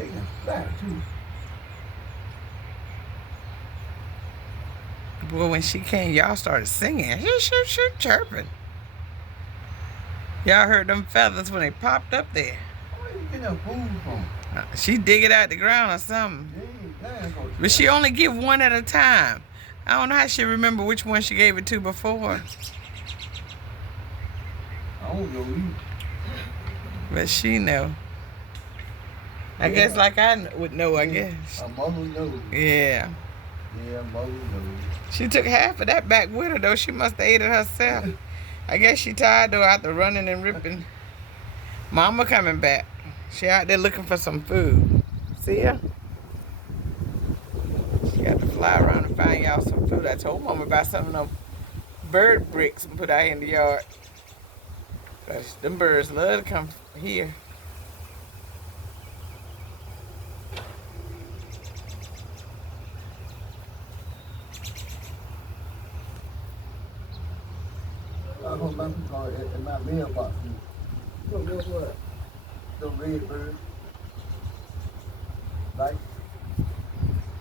They can fly too. Boy, when she came, y'all started singing. Shoot, shoot, shoot, chirping. Y'all heard them feathers when they popped up there. Where you getting that food from? She dig it out the ground or something. But she only give one at a time. I don't know how she remember which one she gave it to before. I don't know you. But she know. I guess like I would know, I guess. A mother knows. Yeah. Yeah, mother knows. She took half of that back with her, though. She must have ate it herself. I guess she tired, though, after running and ripping. Mama coming back. She out there looking for some food. See her? She got to fly around and find y'all some food. I told Mama about some of them bird bricks and put out in the yard. Cause them birds love to come here. I don't know in my mailbox. What? The red bird. Like